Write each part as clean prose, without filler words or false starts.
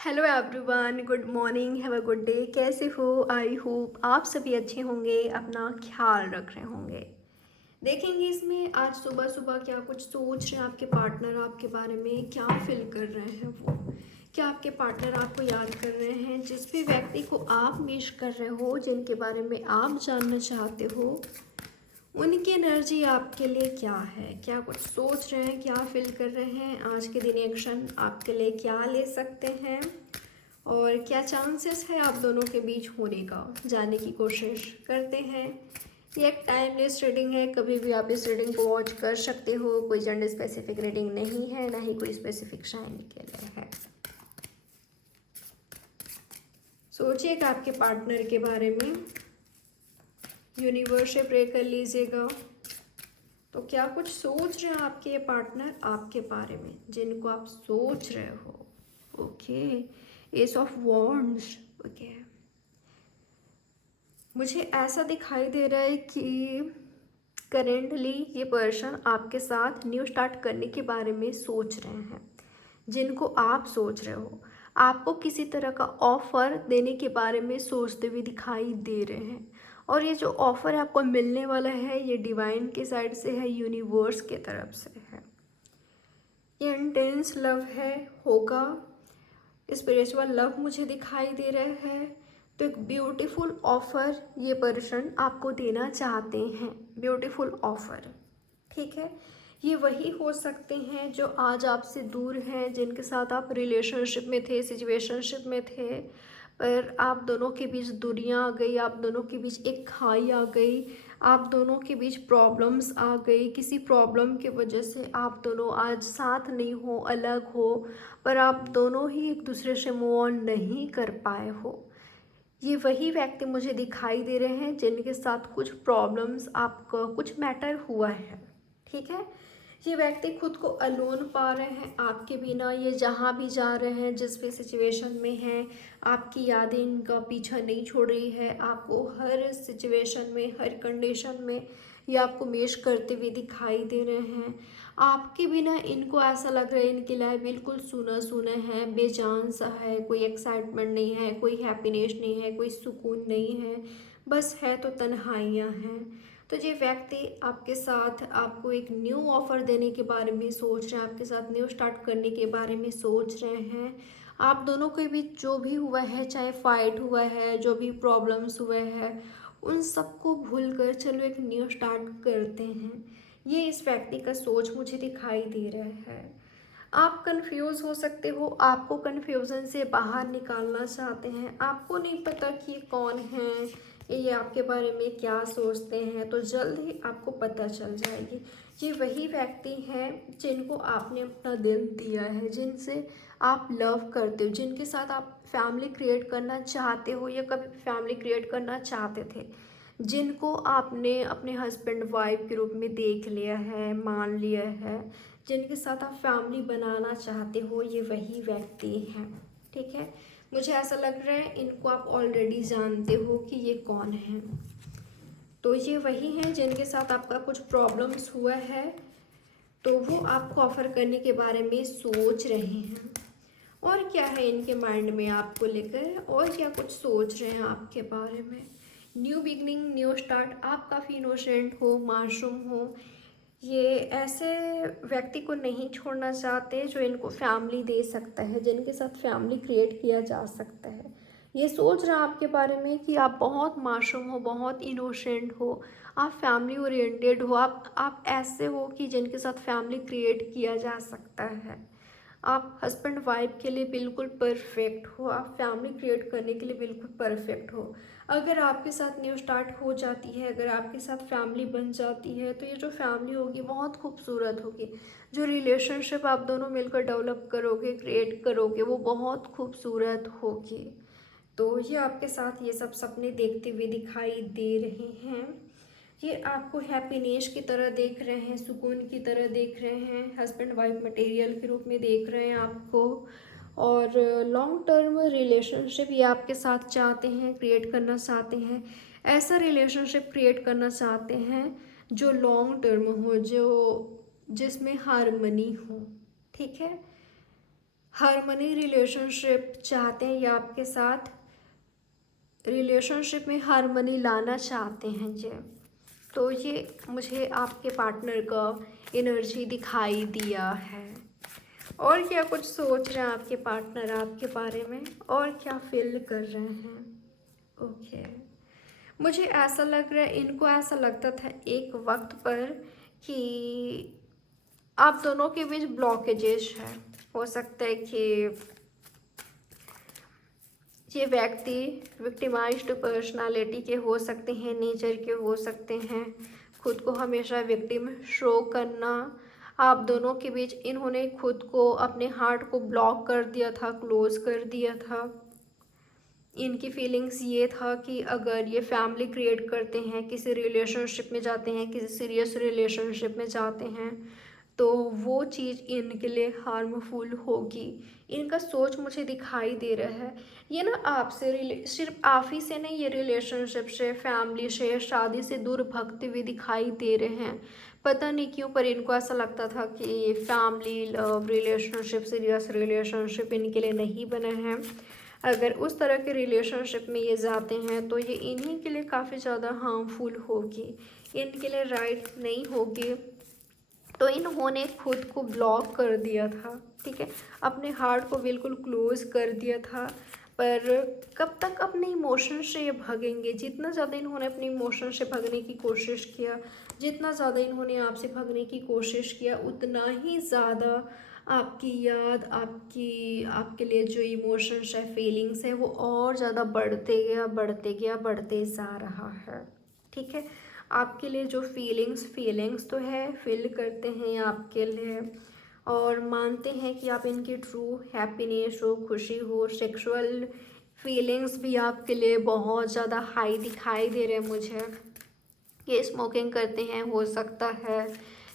Hello everyone, good morning, have a good day. कैसे हो? I hope आप सभी अच्छे होंगे, अपना ख्याल रख रहे होंगे। देखेंगे इसमें आज सुबह सुबह क्या कुछ सोच रहे हैं आपके पार्टनर आपके बारे में, क्या फील कर रहे हैं वो। क्या आपके पार्टनर आपको याद कर रहे हैं? जिस भी व्यक्ति को आप मिस कर रहे हो, जिनके बारे में आप जानना चाहते हो, उनकी एनर्जी आपके लिए क्या है? क्या कुछ सोच रहे हैं, क्या फील कर रहे हैं? आज के दिन एक्शन आपके लिए क्या ले सकते हैं और क्या चांसेस है आप दोनों के बीच होने का, जानने की कोशिश करते हैं। ये एक टाइमलेस रीडिंग है, कभी भी आप इस रीडिंग को वॉच कर सकते हो। कोई जेंडर स्पेसिफिक रीडिंग नहीं है, ना ही कोई स्पेसिफिक साइन के लिए है। सोचिएगा आपके पार्टनर के बारे में, यूनिवर्स से प्रे कर लीजिएगा। तो क्या कुछ सोच रहे हैं आपके पार्टनर आपके बारे में, जिनको आप सोच रहे हो? Okay, S of wands. Okay, मुझे ऐसा दिखाई दे रहा है कि करेंटली ये पर्सन आपके साथ न्यू स्टार्ट करने के बारे में सोच रहे हैं। जिनको आप सोच रहे हो, आपको किसी तरह का ऑफ़र देने के बारे में सोचते हुए दिखाई दे रहे हैं। और ये जो ऑफ़र आपको मिलने वाला है, ये डिवाइन के साइड से है, यूनिवर्स के तरफ से है। ये इंटेंस लव है, होगा स्पिरिचुअल लव मुझे दिखाई दे रहा है। तो एक ब्यूटीफुल ऑफ़र ये पर्सन आपको देना चाहते हैं, ब्यूटीफुल ऑफ़र। ठीक है, ये वही हो सकते हैं जो आज आपसे दूर हैं, जिनके साथ आप रिलेशनशिप में थे, सिचुएशनशिप में थे, पर आप दोनों के बीच दूरियां आ गई, आप दोनों के बीच एक खाई आ गई, आप दोनों के बीच प्रॉब्लम्स आ गई। किसी प्रॉब्लम की वजह से आप दोनों आज साथ नहीं हो, अलग हो, पर आप दोनों ही एक दूसरे से मूव ऑन नहीं कर पाए हो। ये वही व्यक्ति मुझे दिखाई दे रहे हैं जिनके साथ कुछ प्रॉब्लम्स, आपका कुछ मैटर हुआ है। ठीक है, ये व्यक्ति खुद को अलोन पा रहे हैं आपके बिना। ये जहाँ भी जा रहे हैं, जिस भी सिचुएशन में हैं, आपकी यादें इनका पीछा नहीं छोड़ रही है। आपको हर सिचुएशन में, हर कंडीशन में ये आपको मिस करते हुए दिखाई दे रहे हैं। आपके बिना इनको ऐसा लग रहा है इनकी लाइफ बिल्कुल सूना सूना है, बेजान सा है। कोई एक्साइटमेंट नहीं है, कोई हैप्पीनेस नहीं है, कोई सुकून नहीं है, बस है तो तन्हाइयाँ हैं। तो ये व्यक्ति आपके साथ आपको एक न्यू ऑफ़र देने के बारे में सोच रहे हैं, आपके साथ न्यू स्टार्ट करने के बारे में सोच रहे हैं। आप दोनों के बीच जो भी हुआ है, चाहे फाइट हुआ है, जो भी प्रॉब्लम्स हुए हैं, उन सबको भूल कर चलो एक न्यू स्टार्ट करते हैं। ये इस व्यक्ति का सोच मुझे दिखाई दे रहा है। आप कंफ्यूज हो सकते हो, आपको कंफ्यूजन से बाहर निकालना चाहते हैं। आपको नहीं पता कि ये कौन है, ये आपके बारे में क्या सोचते हैं, तो जल्द ही आपको पता चल जाएगी। ये वही व्यक्ति हैं जिनको आपने अपना दिल दिया है, जिनसे आप लव करते हो, जिनके साथ आप फैमिली क्रिएट करना चाहते हो या कभी फैमिली क्रिएट करना चाहते थे, जिनको आपने अपने हस्बैंड वाइफ के रूप में देख लिया है, मान लिया है, जिनके साथ आप फैमिली बनाना चाहते हो, ये वही व्यक्ति हैं। ठीक है, मुझे ऐसा लग रहा है इनको आप ऑलरेडी जानते हो कि ये कौन है। तो ये वही हैं जिनके साथ आपका कुछ प्रॉब्लम्स हुआ है, तो वो आपको ऑफ़र करने के बारे में सोच रहे हैं। और क्या है इनके माइंड में आपको लेकर, और क्या कुछ सोच रहे हैं आपके बारे में? New beginning, new start. आप काफ़ी इनोसेंट हो, मासूम हो। ये ऐसे व्यक्ति को नहीं छोड़ना चाहते जो इनको फैमिली दे सकता है, जिनके साथ फैमिली क्रिएट किया जा सकता है। ये सोच रहा है आपके बारे में कि आप बहुत मासूम हो, बहुत इनोसेंट हो, आप फैमिली ओरिएंटेड हो, आप ऐसे हो कि जिनके साथ फैमिली क्रिएट किया जा सकता है। आप हस्बैंड वाइफ के लिए बिल्कुल परफेक्ट हो, आप फैमिली क्रिएट करने के लिए बिल्कुल परफेक्ट हो। अगर आपके साथ न्यू स्टार्ट हो जाती है, अगर आपके साथ फैमिली बन जाती है, तो ये जो फैमिली होगी बहुत खूबसूरत होगी। जो रिलेशनशिप आप दोनों मिलकर डेवलप करोगे, क्रिएट करोगे, वो बहुत खूबसूरत होगी। तो ये आपके साथ ये सब सपने देखते हुए दिखाई दे रहे हैं। ये आपको हैप्पीनेस की तरह देख रहे हैं, सुकून की तरह देख रहे हैं, हस्बैंड वाइफ मटेरियल के रूप में देख रहे हैं आपको। और लॉन्ग टर्म रिलेशनशिप ये आपके साथ चाहते हैं, क्रिएट करना चाहते हैं। ऐसा रिलेशनशिप क्रिएट करना चाहते हैं जो लॉन्ग टर्म हो, जो जिसमें हारमनी हो। ठीक है, हार्मनी रिलेशनशिप चाहते हैं या आपके साथ रिलेशनशिप में हार्मनी लाना चाहते हैं जी। तो ये मुझे आपके पार्टनर का एनर्जी दिखाई दिया है। और क्या कुछ सोच रहे हैं आपके पार्टनर आपके बारे में, और क्या फील कर रहे हैं? ओके, मुझे ऐसा लग रहा है, इनको ऐसा लगता था एक वक्त पर कि आप दोनों के बीच ब्लॉकेजेस है। हो सकता है कि ये व्यक्ति विक्टिमाइज्ड पर्सनालिटी के हो सकते हैं, नेचर के हो सकते हैं, खुद को हमेशा विक्टिम शो करना। आप दोनों के बीच इन्होंने खुद को, अपने हार्ट को ब्लॉक कर दिया था, क्लोज कर दिया था। इनकी फीलिंग्स ये था कि अगर ये फैमिली क्रिएट करते हैं, किसी रिलेशनशिप में जाते हैं, किसी सीरियस रिलेशनशिप में जाते हैं, तो वो चीज़ इनके लिए हार्मफुल होगी। इनका सोच मुझे दिखाई दे रहा है। ये ना आपसे सिर्फ आप ही से नहीं, ये रिलेशनशिप से, फैमिली से, शादी से दूर भागते हुए दिखाई दे रहे हैं। पता नहीं क्यों, पर इनको ऐसा लगता था कि family, love relationship, serious relationship इनके लिए नहीं बना है। अगर उस तरह के रिलेशनशिप में ये जाते हैं तो ये इन्हीं के लिए काफ़ी ज़्यादा हार्मफुल होगी, इनके लिए राइट नहीं होगी। तो इन्होंने खुद को ब्लॉक कर दिया था, ठीक है, अपने हार्ट को बिल्कुल क्लोज कर दिया था। पर कब तक अपने इमोशन से ये भागेंगे? जितना ज़्यादा इन्होंने अपने इमोशन से भागने की कोशिश किया, जितना ज़्यादा इन्होंने आपसे भागने की कोशिश किया, उतना ही ज़्यादा आपकी याद, आपके लिए जो इमोशंस है, फीलिंग्स है, वो और ज़्यादा बढ़ते गया, बढ़ते गया, बढ़ते जा रहा है। ठीक है, आपके लिए जो फीलिंग्स तो है, फील करते हैं आपके लिए, और मानते हैं कि आप इनकी ट्रू हैप्पीनेस हो, खुशी हो। सेक्सुअल फीलिंग्स भी आपके लिए बहुत ज़्यादा हाई दिखाई दे रहे हैं मुझे। ये स्मोकिंग करते हैं, हो सकता है।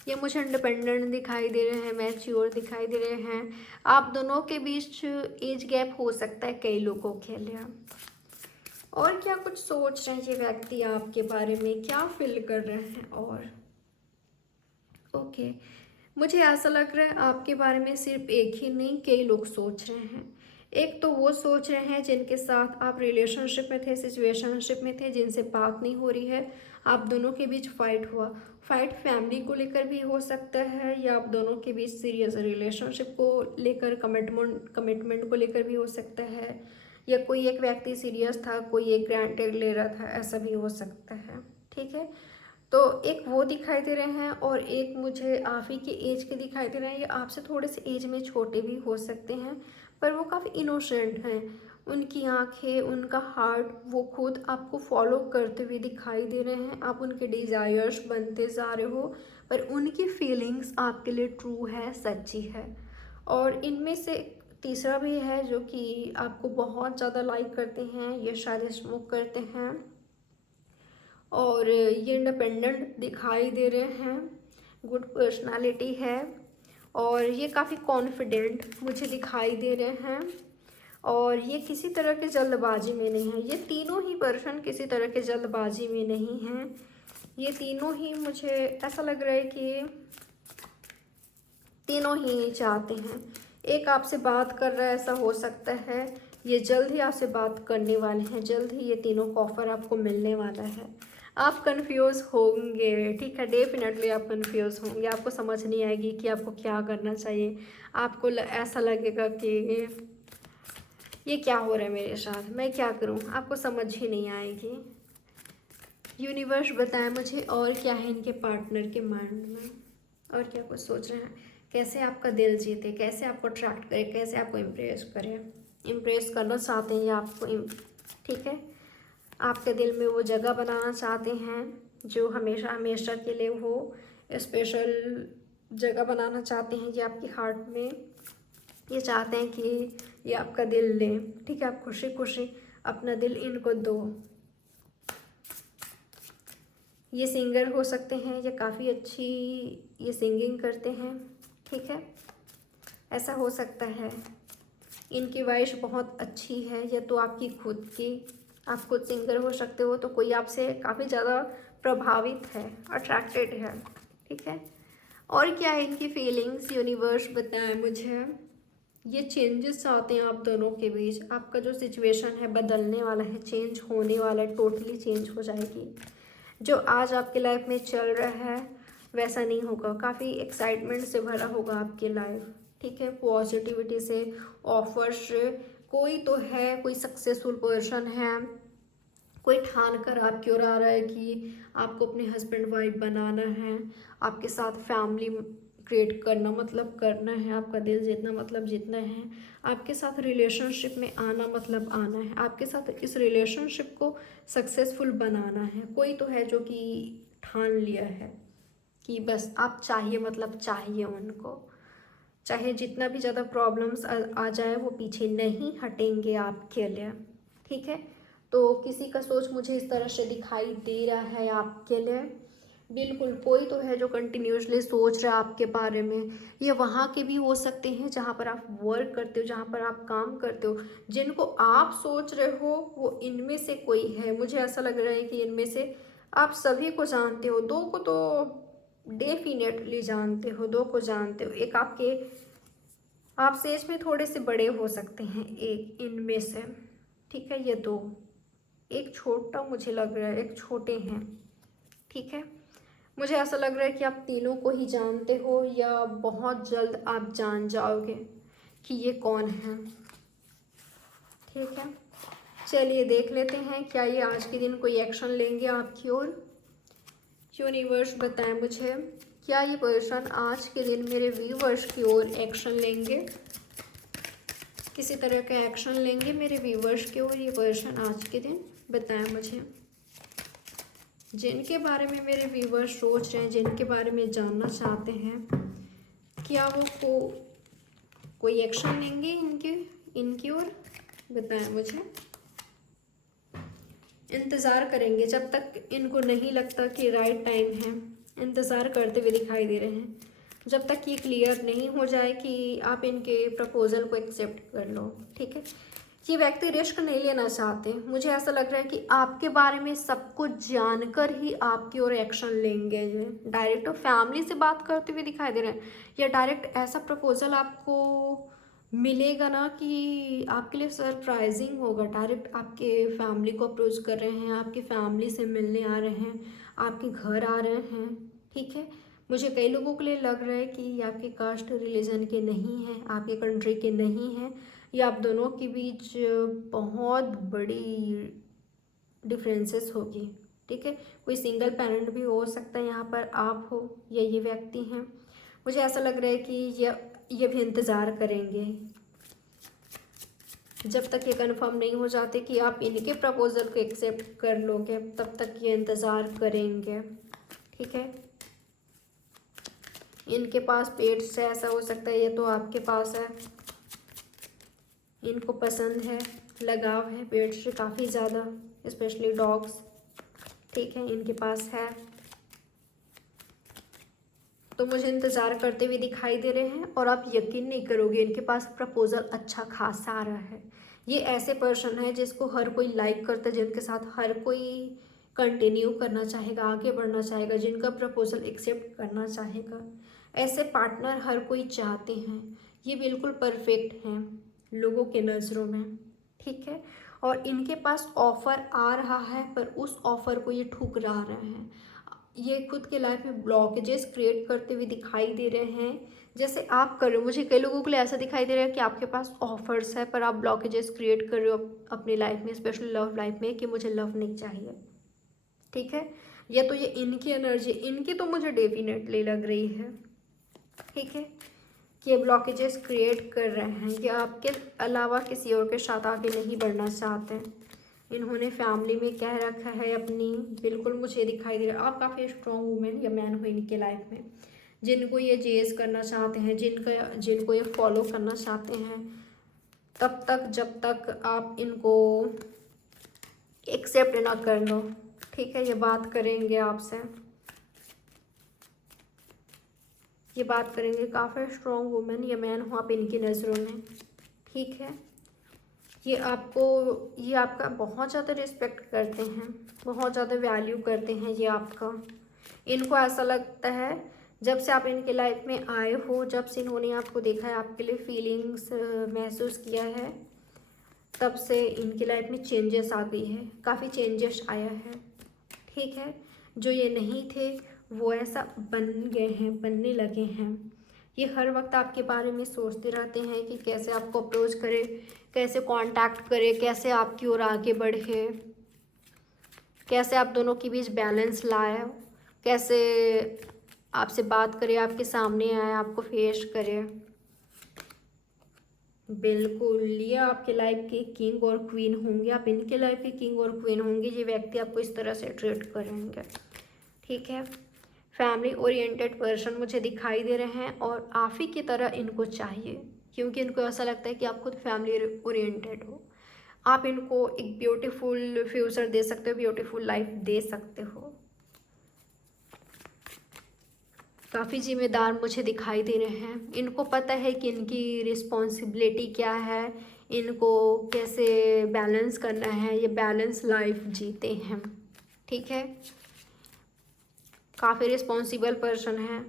ये मुझे इंडिपेंडेंट दिखाई दे रहे हैं, मैच्योर दिखाई दे रहे हैं। आप दोनों के बीच एज गैप हो सकता है कई लोगों के लिए। और क्या कुछ सोच रहे हैं ये व्यक्ति आपके बारे में, क्या फील कर रहे हैं? और ओके, मुझे ऐसा लग रहा है आपके बारे में सिर्फ एक ही नहीं, कई लोग सोच रहे हैं। एक तो वो सोच रहे हैं जिनके साथ आप रिलेशनशिप में थे, सिचुएशनशिप में थे, जिनसे बात नहीं हो रही है, आप दोनों के बीच फाइट हुआ। फाइट फैमिली को लेकर भी हो सकता है, या आप दोनों के बीच सीरियस रिलेशनशिप को लेकर, कमिटमेंट को लेकर भी हो सकता है, या कोई एक व्यक्ति सीरियस था, कोई एक ग्रांटेड ले रहा था, ऐसा भी हो सकता है। ठीक है, तो एक वो दिखाई दे रहे हैं, और एक मुझे आप ही के एज के दिखाई दे रहे हैं। ये आपसे थोड़े से एज में छोटे भी हो सकते हैं, पर वो काफ़ी इनोसेंट हैं। उनकी आंखें, उनका हार्ट, वो खुद आपको फॉलो करते हुए दिखाई दे रहे हैं। आप उनके डिज़ायर्स बनते जा रहे हो, पर उनकी फीलिंग्स आपके लिए ट्रू है, सच्ची है। और इनमें से तीसरा भी है जो कि आपको बहुत ज़्यादा लाइक करते हैं, ये शायद स्मोक करते हैं, और ये इंडिपेंडेंट दिखाई दे रहे हैं, गुड पर्सनालिटी है, और ये काफ़ी कॉन्फिडेंट मुझे दिखाई दे रहे हैं, और ये किसी तरह के जल्दबाजी में नहीं है। ये तीनों ही पर्सन किसी तरह के जल्दबाजी में नहीं हैं। ये तीनों ही, मुझे ऐसा लग रहा है कि तीनों ही चाहते हैं। एक आपसे बात कर रहा है, ऐसा हो सकता है ये जल्द ही आपसे बात करने वाले हैं, जल्द ही ये तीनों का ऑफर आपको मिलने वाला है। आप कंफ्यूज होंगे, ठीक है, डेफिनेटली आप कंफ्यूज होंगे, आपको समझ नहीं आएगी कि आपको क्या करना चाहिए। आपको ऐसा लगेगा कि ये क्या हो रहा है मेरे साथ, मैं क्या करूं, आपको समझ ही नहीं आएगी। यूनिवर्स बताए मुझे और क्या है इनके पार्टनर के माइंड में, और क्या कुछ सोच रहे हैं, कैसे आपका दिल जीते, कैसे आपको अट्रैक्ट करे, कैसे आपको इम्प्रेस करे। इम्प्रेस करना चाहते हैं या आपको ठीक है, आपके दिल में वो जगह बनाना चाहते हैं जो हमेशा हमेशा के लिए वो स्पेशल जगह बनाना चाहते हैं, ये आपकी हार्ट में। ये चाहते हैं कि ये आपका दिल लें, ठीक है, आप खुशी खुशी अपना दिल इनको दो। ये सिंगर हो सकते हैं, ये काफ़ी अच्छी ये सिंगिंग करते हैं, ठीक है, ऐसा हो सकता है। इनकी वॉइस बहुत अच्छी है, या तो आपकी खुद की, आप खुद सिंगर हो सकते हो, तो कोई आपसे काफ़ी ज़्यादा प्रभावित है, अट्रैक्टेड है, ठीक है। और क्या है इनकी फीलिंग्स, यूनिवर्स बताए मुझे। ये चेंजेस आते हैं आप दोनों के बीच। आपका जो सिचुएशन है बदलने वाला है, चेंज होने वाला है, टोटली चेंज हो जाएगी। जो आज आपकी लाइफ में चल रहा है वैसा नहीं होगा, काफ़ी एक्साइटमेंट से भरा होगा आपकी लाइफ, ठीक है। पॉजिटिविटी से, ऑफर्स, कोई तो है, कोई सक्सेसफुल पर्सन है, कोई ठान कर आपकी ओर आ रहा है कि आपको अपने हस्बैंड वाइफ बनाना है, आपके साथ फैमिली क्रिएट करना मतलब करना है, आपका दिल जीतना मतलब जीतना है, आपके साथ रिलेशनशिप में आना मतलब आना है, आपके साथ इस रिलेशनशिप को सक्सेसफुल बनाना है। कोई तो है जो कि ठान लिया है कि बस आप चाहिए मतलब चाहिए उनको, चाहे जितना भी ज़्यादा प्रॉब्लम्स आ जाए वो पीछे नहीं हटेंगे आपके लिए, ठीक है। तो किसी का सोच मुझे इस तरह से दिखाई दे रहा है आपके लिए। बिल्कुल कोई तो है जो कंटिन्यूसली सोच रहा है आपके बारे में। ये वहाँ के भी हो सकते हैं जहाँ पर आप वर्क करते हो, जहाँ पर आप काम करते हो। जिनको आप सोच रहे हो वो इनमें से कोई है। मुझे ऐसा लग रहा है कि इनमें से आप सभी को जानते हो, दो को तो डेफिनेटली जानते हो, दो को जानते हो। एक आपसे एज में थोड़े से बड़े हो सकते हैं एक इनमें से, ठीक है। ये दो, एक छोटा मुझे लग रहा है, एक छोटे हैं, ठीक है। मुझे ऐसा लग रहा है कि आप तीनों को ही जानते हो या बहुत जल्द आप जान जाओगे कि ये कौन है, ठीक है। चलिए देख लेते हैं क्या ये आज के दिन कोई एक्शन लेंगे आपकी ओर। यूनिवर्स बताएं मुझे, क्या ये पर्सन आज के दिन मेरे व्यूवर्स की ओर एक्शन लेंगे, किसी तरह का एक्शन लेंगे मेरे व्यूवर्स की ओर ये पर्सन आज के दिन। बताएं मुझे, जिनके बारे में मेरे व्यूवर्स सोच रहे हैं, जिनके बारे में जानना चाहते हैं, क्या वो कोई एक्शन लेंगे इनकी ओर। बताएं मुझे। इंतज़ार करेंगे जब तक इनको नहीं लगता कि राइट टाइम है, इंतज़ार करते हुए दिखाई दे रहे हैं जब तक ये क्लियर नहीं हो जाए कि आप इनके प्रपोज़ल को एक्सेप्ट कर लो, ठीक है। ये व्यक्ति रिस्क नहीं लेना चाहते। मुझे ऐसा लग रहा है कि आपके बारे में सब कुछ जानकर ही आपकी ओर एक्शन लेंगे। ये डायरेक्ट फैमिली से बात करते हुए दिखाई दे रहे हैं, या डायरेक्ट ऐसा प्रपोज़ल आपको मिलेगा ना कि आपके लिए सरप्राइजिंग होगा। डायरेक्ट आपके फैमिली को अप्रोच कर रहे हैं, आपकी फैमिली से मिलने आ रहे हैं, आपके घर आ रहे हैं, ठीक है। मुझे कई लोगों के लिए लग रहा है कि ये आपके कास्ट रिलीजन के नहीं हैं, आपके कंट्री के नहीं हैं, या आप दोनों के बीच बहुत बड़ी डिफरेंसेस होगी, ठीक है। कोई सिंगल पेरेंट भी हो सकता है, यहाँ पर आप हो या ये व्यक्ति हैं। मुझे ऐसा लग रहा है कि ये भी इंतज़ार करेंगे जब तक ये कंफर्म नहीं हो जाते कि आप इनके प्रपोजल को एक्सेप्ट कर लोगे, तब तक ये इंतज़ार करेंगे, ठीक है। इनके पास पेट से ऐसा हो सकता है, ये तो आपके पास है, इनको पसंद है, लगाव है पेट से काफ़ी ज़्यादा, स्पेशली डॉग्स, ठीक है, इनके पास है। तो मुझे इंतज़ार करते हुए दिखाई दे रहे हैं और आप यकीन नहीं करोगे इनके पास प्रपोज़ल अच्छा खासा आ रहा है। ये ऐसे पर्सन है जिसको हर कोई लाइक करता है, जिनके साथ हर कोई कंटिन्यू करना चाहेगा, आगे बढ़ना चाहेगा, जिनका प्रपोज़ल एक्सेप्ट करना चाहेगा। ऐसे पार्टनर हर कोई चाहते हैं। ये बिल्कुल परफेक्ट हैं लोगों के नज़रों में, ठीक है। और इनके पास ऑफ़र आ रहा है पर उस ऑफ़र को ये ठुकरा रहे हैं। ये खुद के लाइफ में ब्लॉकेजेस क्रिएट करते हुए दिखाई दे रहे हैं, जैसे आप कर रहे हो। मुझे कई लोगों के लिए ऐसा दिखाई दे रहा है कि आपके पास ऑफर्स है पर आप ब्लॉकेजेस क्रिएट कर रहे हो अपनी लाइफ में, स्पेशली लव लाइफ में, कि मुझे लव नहीं चाहिए, ठीक है। या तो ये इनकी एनर्जी, इनकी तो मुझे डेफिनेटली लग रही है, ठीक है, कि ये ब्लॉकेजेस क्रिएट कर रहे हैं, या आपके अलावा किसी और के साथ आगे नहीं बढ़ना चाहते हैं। इन्होंने फैमिली में कह रखा है अपनी, बिल्कुल मुझे दिखाई दे रहा है। आप काफ़ी स्ट्रॉन्ग वुमेन या मैन हो इनके लाइफ में, जिनको ये चेज करना चाहते हैं, जिनको ये फॉलो करना चाहते हैं, तब तक जब तक आप इनको एक्सेप्ट ना कर लो, ठीक है। ये बात करेंगे आपसे, ये बात करेंगे। काफ़ी स्ट्रॉन्ग वुमेन या मैन हो आप इनकी नज़रों में, ठीक है। ये आपका बहुत ज़्यादा रिस्पेक्ट करते हैं, बहुत ज़्यादा वैल्यू करते हैं ये आपका। इनको ऐसा लगता है जब से आप इनके लाइफ में आए हो, जब से इन्होंने आपको देखा है, आपके लिए फीलिंग्स महसूस किया है, तब से इनकी लाइफ में चेंजेस आ गई है, काफ़ी चेंजेस आया है। ठीक है, जो ये नहीं थे वो ऐसा बन गए हैं, बनने लगे हैं। ये हर वक्त आपके बारे में सोचते रहते हैं कि कैसे आपको अप्रोच करे, कैसे कांटेक्ट करे, कैसे आपकी ओर आगे बढ़े, कैसे आप दोनों के बीच बैलेंस लाए, कैसे आपसे बात करे, आपके सामने आए, आपको फेस करे। बिल्कुल, ये आपके लाइफ के किंग और क्वीन होंगे, आप इनके लाइफ के किंग और क्वीन होंगे। ये व्यक्ति आपको इस तरह से ट्रीट करेंगे। ठीक है, फैमिली ओरिएंटेड पर्सन मुझे दिखाई दे रहे हैं और आप ही की तरह इनको चाहिए, क्योंकि इनको ऐसा लगता है कि आप खुद फैमिली ओरिएंटेड हो। आप इनको एक ब्यूटीफुल फ्यूचर दे सकते हो, ब्यूटीफुल लाइफ दे सकते हो। काफ़ी जिम्मेदार मुझे दिखाई दे रहे हैं। इनको पता है कि इनकी रिस्पॉन्सिबिलिटी क्या है, इनको कैसे बैलेंस करना है, ये बैलेंस लाइफ जीते हैं। ठीक है, काफ़ी रिस्पॉन्सिबल पर्सन है।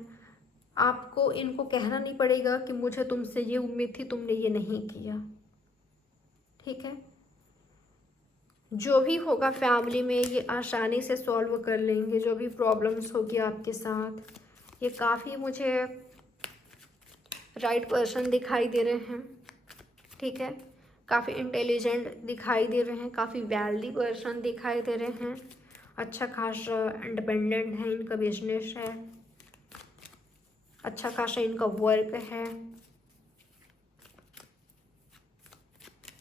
आपको इनको कहना नहीं पड़ेगा कि मुझे तुमसे ये उम्मीद थी, तुमने ये नहीं किया। ठीक है, जो भी होगा फैमिली में ये आसानी से सॉल्व कर लेंगे, जो भी प्रॉब्लम्स होगी आपके साथ। ये काफ़ी मुझे राइट पर्सन दिखाई दे रहे हैं। ठीक है, काफ़ी इंटेलिजेंट दिखाई दे रहे हैं, काफ़ी वेल्दी पर्सन दिखाई दे रहे हैं। अच्छा खासा इंडिपेंडेंट है, इनका बिजनेस है, अच्छा खासा इनका वर्क है।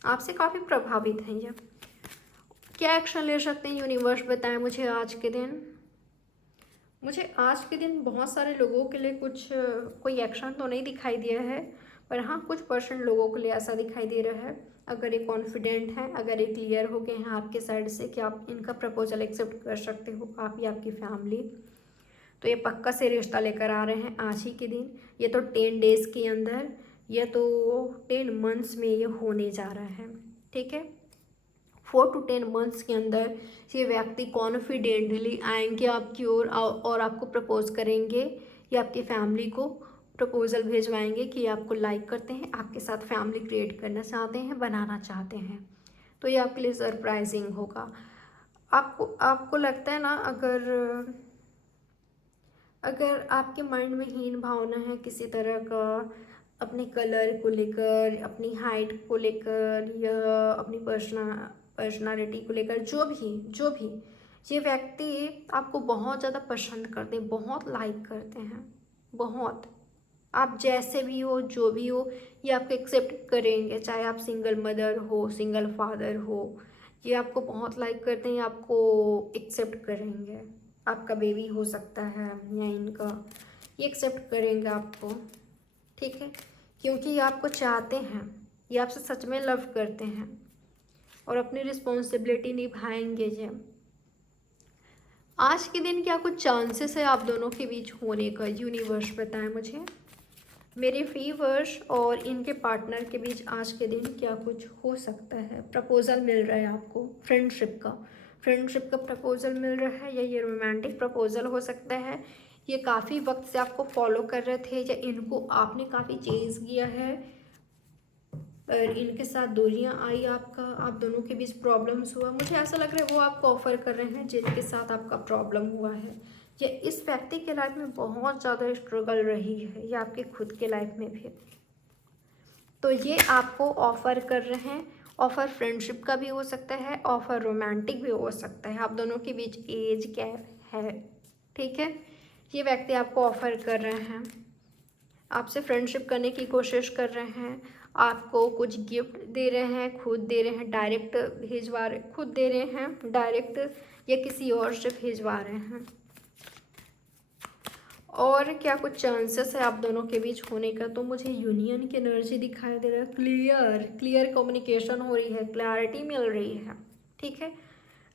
आपसे काफ़ी प्रभावित हैं ये। क्या एक्शन ले सकते हैं यूनिवर्स, बताएं मुझे आज के दिन। मुझे आज के दिन बहुत सारे लोगों के लिए कुछ कोई एक्शन तो नहीं दिखाई दिया है, पर हाँ कुछ % लोगों के लिए ऐसा दिखाई दे रहा है। अगर ये कॉन्फिडेंट हैं, अगर ये क्लियर हो गए हैं आपके साइड से कि आप इनका प्रपोजल एक्सेप्ट कर सकते हो, आप या आपकी फैमिली, तो ये पक्का से रिश्ता लेकर आ रहे हैं आज ही के दिन। ये तो 10 डेज़ के अंदर, ये तो 10 मंथ्स में ये होने जा रहा है। ठीक है, 4 to 10 मंथ्स के अंदर ये व्यक्ति कॉन्फिडेंटली आएंगे आपकी ओर और आपको प्रपोज करेंगे, या आपकी फैमिली को प्रपोजल भेजवाएंगे कि आपको लाइक करते हैं, आपके साथ फैमिली क्रिएट करना चाहते हैं, बनाना चाहते हैं। तो ये आपके लिए सरप्राइजिंग होगा। आपको लगता है ना, अगर अगर आपके माइंड में हीन भावना है किसी तरह का, अपने कलर को लेकर, अपनी हाइट को लेकर, या अपनी पर्सनालिटी को लेकर, जो भी ये व्यक्ति आपको बहुत ज़्यादा पसंद करते हैं, बहुत लाइक करते हैं, बहुत। आप जैसे भी हो, जो भी हो, ये आपको एक्सेप्ट करेंगे, चाहे आप सिंगल मदर हो, सिंगल फादर हो, ये आपको बहुत लाइक करते हैं, आपको एक्सेप्ट करेंगे। आपका बेबी हो सकता है या इनका, ये एक्सेप्ट करेंगे आपको। ठीक है, क्योंकि ये आपको चाहते हैं, ये आपसे सच में लव करते हैं और अपनी रिस्पॉन्सिबिलिटी निभाएंगे ये। आज के दिन क्या कुछ चांसेस है आप दोनों के बीच होने का, यूनिवर्स बताएं मुझे। मेरे व्यूअर्स और इनके पार्टनर के बीच आज के दिन क्या कुछ हो सकता है। प्रपोजल मिल रहा है आपको, फ्रेंडशिप का प्रपोजल मिल रहा है, या ये रोमांटिक प्रपोजल हो सकता है। ये काफ़ी वक्त से आपको फॉलो कर रहे थे, या इनको आपने काफ़ी चेंज किया है, और इनके साथ दूरियां आई, आप दोनों के बीच प्रॉब्लम्स हुआ। मुझे ऐसा लग रहा है वो आपको ऑफर कर रहे हैं जिनके साथ आपका प्रॉब्लम हुआ है, या इस व्यक्ति के लाइफ में बहुत ज़्यादा स्ट्रगल रही है, या आपके खुद के लाइफ में भी। तो ये आपको ऑफ़र कर रहे हैं। ऑफ़र फ्रेंडशिप का भी हो सकता है, ऑफ़र रोमांटिक भी हो सकता है। आप दोनों के बीच एज गैप है। ठीक है, ये व्यक्ति आपको ऑफ़र कर रहे हैं, आपसे फ्रेंडशिप करने की कोशिश कर रहे हैं, आपको कुछ गिफ्ट दे रहे हैं, खुद दे रहे हैं, डायरेक्ट भेजवा रहे, खुद दे रहे हैं डायरेक्ट, या किसी और से भेजवा रहे हैं। और क्या कुछ चांसेस है आप दोनों के बीच होने का, तो मुझे यूनियन की एनर्जी दिखाई दे रहा है। क्लियर कम्युनिकेशन हो रही है, क्लैरिटी मिल रही है। ठीक है,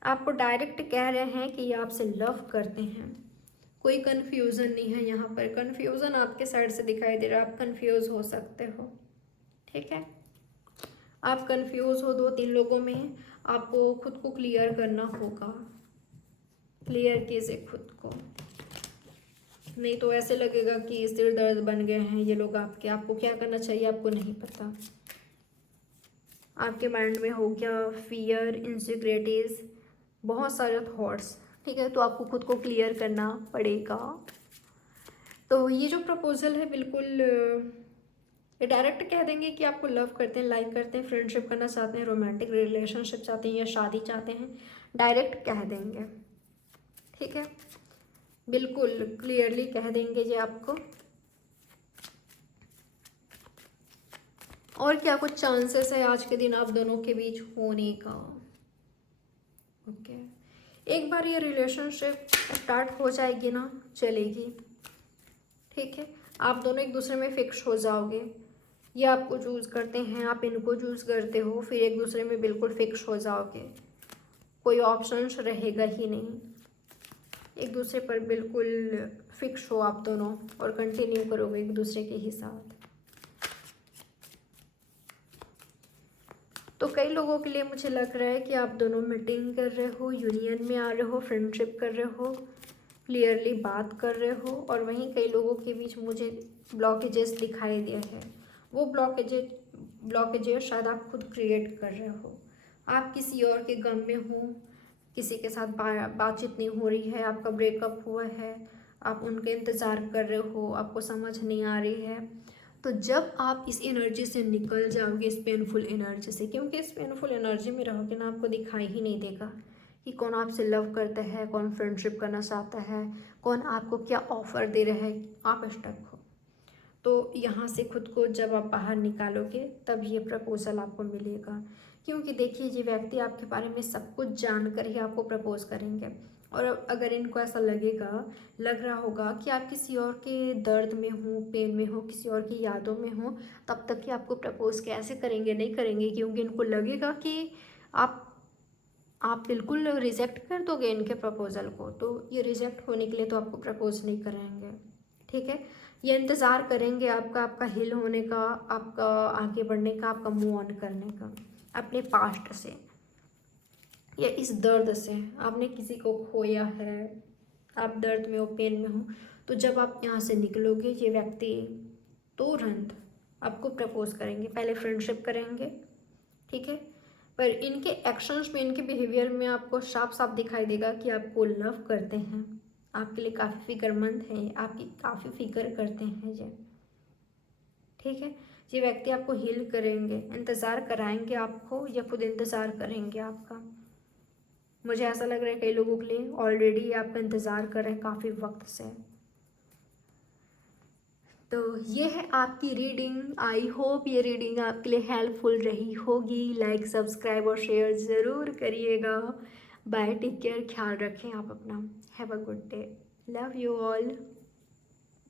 आपको डायरेक्ट कह रहे हैं कि ये आपसे लव करते हैं। कोई कन्फ्यूज़न नहीं है यहाँ पर, कन्फ्यूज़न आपके साइड से दिखाई दे रहा है, आप कन्फ्यूज़ हो सकते हो। ठीक है, आप कन्फ्यूज़ हो 2-3 लोगों में, आपको खुद को क्लियर करना होगा। क्लियर कीजिए खुद को। नहीं तो ऐसे लगेगा कि सिर दर्द बन गए हैं ये लोग आपके। आपको क्या करना चाहिए आपको नहीं पता। आपके माइंड में हो गया फियर, इनसिक्योरिटीज़, बहुत सारे थॉट्स, ठीक है। तो आपको खुद को क्लियर करना पड़ेगा। तो ये जो प्रपोज़ल है बिल्कुल ये डायरेक्ट कह देंगे कि आपको लव करते हैं, लाइक करते हैं, फ्रेंडशिप करना चाहते हैं, रोमांटिक रिलेशनशिप चाहते हैं या शादी चाहते हैं, डायरेक्ट कह देंगे, ठीक है। बिल्कुल क्लियरली कह देंगे ये आपको। और क्या कुछ चांसेस है आज के दिन आप दोनों के बीच होने का। ओके, एक बार ये रिलेशनशिप स्टार्ट हो जाएगी ना, चलेगी, ठीक है। आप दोनों एक दूसरे में फिक्स हो जाओगे। ये आपको चूज़ करते हैं, आप इनको चूज़ करते हो, फिर एक दूसरे में बिल्कुल फिक्स हो जाओगे। कोई ऑप्शन रहेगा ही नहीं, एक दूसरे पर बिल्कुल फिक्स हो आप दोनों और कंटिन्यू करोगे एक दूसरे के ही साथ। तो कई लोगों के लिए मुझे लग रहा है कि आप दोनों मीटिंग कर रहे हो, यूनियन में आ रहे हो, फ्रेंडशिप कर रहे हो, क्लियरली बात कर रहे हो। और वहीं कई लोगों के बीच मुझे ब्लॉकेजेस दिखाई दिए हैं। वो ब्लॉकेजेस शायद आप खुद क्रिएट कर रहे हो। आप किसी और के गम में हो, किसी के साथ बातचीत नहीं हो रही है, आपका ब्रेकअप हुआ है, आप उनके इंतज़ार कर रहे हो, आपको समझ नहीं आ रही है। तो जब आप इस एनर्जी से निकल जाओगे, इस पेनफुल एनर्जी से, क्योंकि इस पेनफुल एनर्जी में रहोगे ना, आपको दिखाई ही नहीं देगा कि कौन आपसे लव करता है, कौन फ्रेंडशिप करना चाहता है, कौन आपको क्या ऑफ़र दे रहा है, आप स्टक हो। तो यहाँ से खुद को जब आप बाहर निकालोगे तब ये प्रपोज़ल आपको मिलेगा। क्योंकि देखिए ये व्यक्ति आपके बारे में सब कुछ जानकर ही आपको प्रपोज़ करेंगे। और अगर इनको ऐसा लग रहा होगा कि आप किसी और के दर्द में हो, पेन में हो, किसी और की यादों में हो, तब तक कि आपको प्रपोज़ कैसे करेंगे, नहीं करेंगे। क्योंकि इनको लगेगा कि आप बिल्कुल रिजेक्ट कर दोगे इनके प्रपोज़ल को। तो ये रिजेक्ट होने के लिए तो आपको प्रपोज़ नहीं करेंगे, ठीक है। ये इंतज़ार करेंगे आपका हील होने का, आपका आगे बढ़ने का, आपका मूव ऑन करने का अपने पास्ट से या इस दर्द से। आपने किसी को खोया है, आप दर्द में हो, पेन में हो। तो जब आप यहाँ से निकलोगे ये व्यक्ति तुरंत आपको प्रपोज़ करेंगे। पहले फ्रेंडशिप करेंगे, ठीक है। पर इनके एक्शंस में, इनके बिहेवियर में आपको साफ साफ दिखाई देगा कि आपको लव करते हैं, आपके लिए काफ़ी फिक्रमंद हैं, आपकी काफ़ी फिक्र करते हैं ये, ठीक है। ये व्यक्ति आपको हील करेंगे, इंतज़ार कराएंगे आपको या खुद इंतज़ार करेंगे आपका। मुझे ऐसा लग रहा है कई लोगों के लिए ऑलरेडी आपका इंतज़ार कर रहे हैं काफ़ी वक्त से। तो ये है आपकी रीडिंग। आई होप ये रीडिंग आपके लिए हेल्पफुल रही होगी। लाइक, सब्सक्राइब और शेयर ज़रूर करिएगा। बाय, टेक केयर, ख्याल रखें आप अपना। Have a good day, love you all.